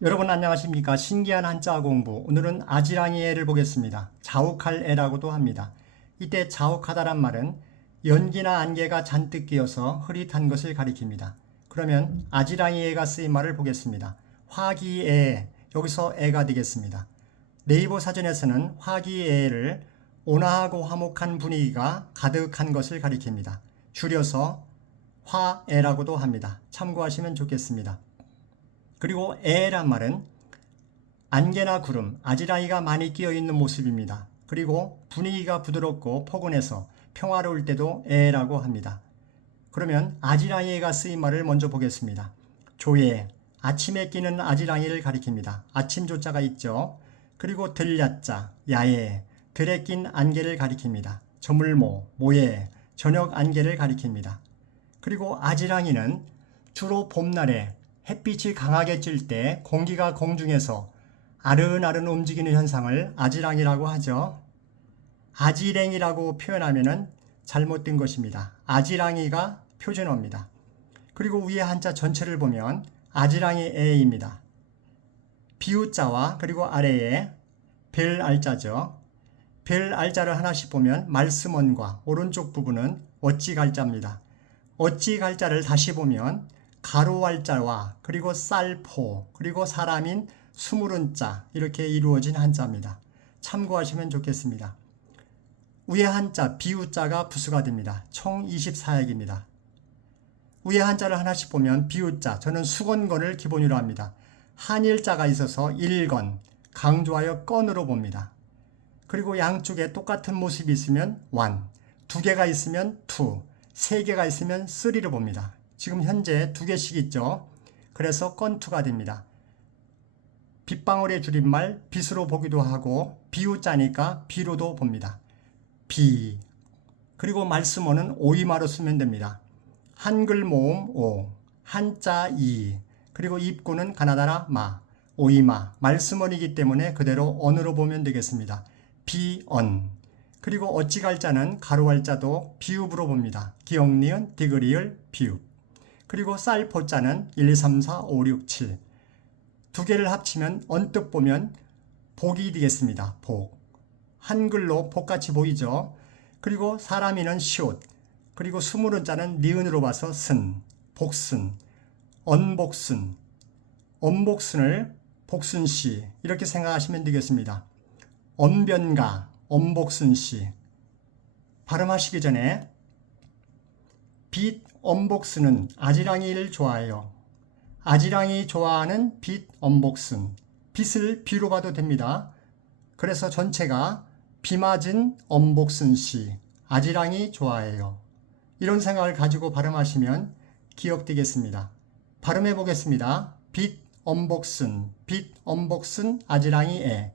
여러분 안녕하십니까? 신기한 한자 공부. 오늘은 아지랑이애를 보겠습니다. 자욱할 애라고도 합니다. 이때 자욱하다란 말은 연기나 안개가 잔뜩 끼어서 흐릿한 것을 가리킵니다. 그러면 아지랑이애가 쓰인 말을 보겠습니다. 화기애. 여기서 애가 되겠습니다. 네이버 사전에서는 화기애를 온화하고 화목한 분위기가 가득한 것을 가리킵니다. 줄여서 화애라고도 합니다. 참고하시면 좋겠습니다 그리고 애란 말은 안개나 구름, 아지랑이가 많이 끼어 있는 모습입니다. 그리고 분위기가 부드럽고 포근해서 평화로울 때도 애라고 합니다. 그러면 아지랑이가 쓰인 말을 먼저 보겠습니다. 조예, 아침에 끼는 아지랑이를 가리킵니다. 아침 조자가 있죠. 그리고 들야자, 야예, 들에 낀 안개를 가리킵니다. 저물모, 모예, 저녁 안개를 가리킵니다. 그리고 아지랑이는 주로 봄날에 햇빛이 강하게 찔 때 공기가 공중에서 아른아른 움직이는 현상을 아지랑이라고 하죠. 아지랭이라고 표현하면 잘못된 것입니다. 아지랑이가 표준어입니다. 그리고 위에 한자 전체를 보면 아지랑이 에입니다. 비우자와 그리고 아래에 별 알자죠. 별 알자를 하나씩 보면 말씀원과 오른쪽 부분은 어찌 갈자입니다. 어찌 갈자를 다시 보면 가로왈자와 그리고 쌀포 그리고 사람인 스물은자 이렇게 이루어진 한자입니다. 참고하시면 좋겠습니다. 위에 한자 비우자가 부수가 됩니다. 총 24약입니다. 위에 한자를 하나씩 보면 비우자 저는 수건건을 기본으로 합니다. 한일자가 있어서 일건 강조하여 건으로 봅니다. 그리고 양쪽에 똑같은 모습이 있으면 완, 두 개가 있으면 투, 세 개가 있으면 쓰리로 봅니다. 지금 현재 두 개씩 있죠. 그래서 건투가 됩니다. 빗방울의 줄임말 빛으로 보기도 하고 비우자니까 비로도 봅니다. 비 그리고 말씀어는 오이마로 쓰면 됩니다. 한글 모음 오 한자 이 그리고 입구는 가나다라 마 오이마 말씀어이기 때문에 그대로 언으로 보면 되겠습니다. 비언 그리고 어찌 갈 자는 가로할 자도 비읍으로 봅니다. 기억니은 디그리을 비읍 그리고 쌀포 자는 1, 2, 3, 4, 5, 6, 7. 두 개를 합치면 언뜻 보면 복이 되겠습니다. 복. 한글로 복같이 보이죠. 그리고 사람이는 시옷. 그리고 스물은 자는 니은으로 봐서 쓴, 복순, 언복순, 언복순을 복순시 이렇게 생각하시면 되겠습니다. 언변가, 언복순시 발음하시기 전에 빛 엄복순은 아지랑이를 좋아해요. 아지랑이 좋아하는 빛 엄복순. 빛을 비로 봐도 됩니다. 그래서 전체가 비 맞은 엄복순 씨. 아지랑이 좋아해요. 이런 생각을 가지고 발음하시면 기억되겠습니다. 발음해 보겠습니다. 빛 엄복순, 빛 엄복순 아지랑이 애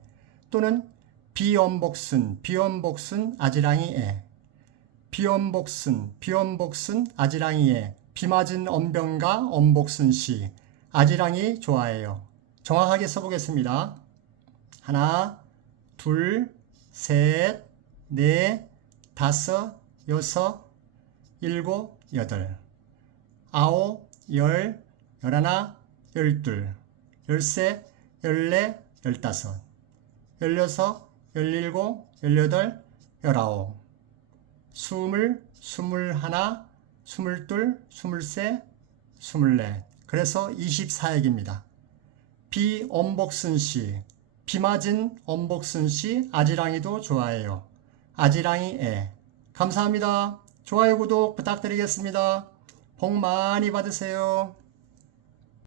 또는 비 엄복순, 비엄복순 아지랑이 애 비엄복순, 비엄복순 아지랑이의 비맞은 언병가 엄복순 씨 아지랑이 좋아해요. 정확하게 써보겠습니다. 하나, 둘, 셋, 넷, 다섯, 여섯, 일곱, 여덟, 아홉, 열, 열하나, 열둘, 열세, 열네, 열다섯, 열여섯, 열일곱, 열여덟, 열아홉, 스물, 스물하나, 스물둘, 스물세, 스물넷. 그래서 24액입니다. 비엄복순 씨, 비 맞은 엄복순 씨 아지랑이도 좋아해요. 아지랑이 애. 감사합니다. 좋아요, 구독 부탁드리겠습니다. 복 많이 받으세요.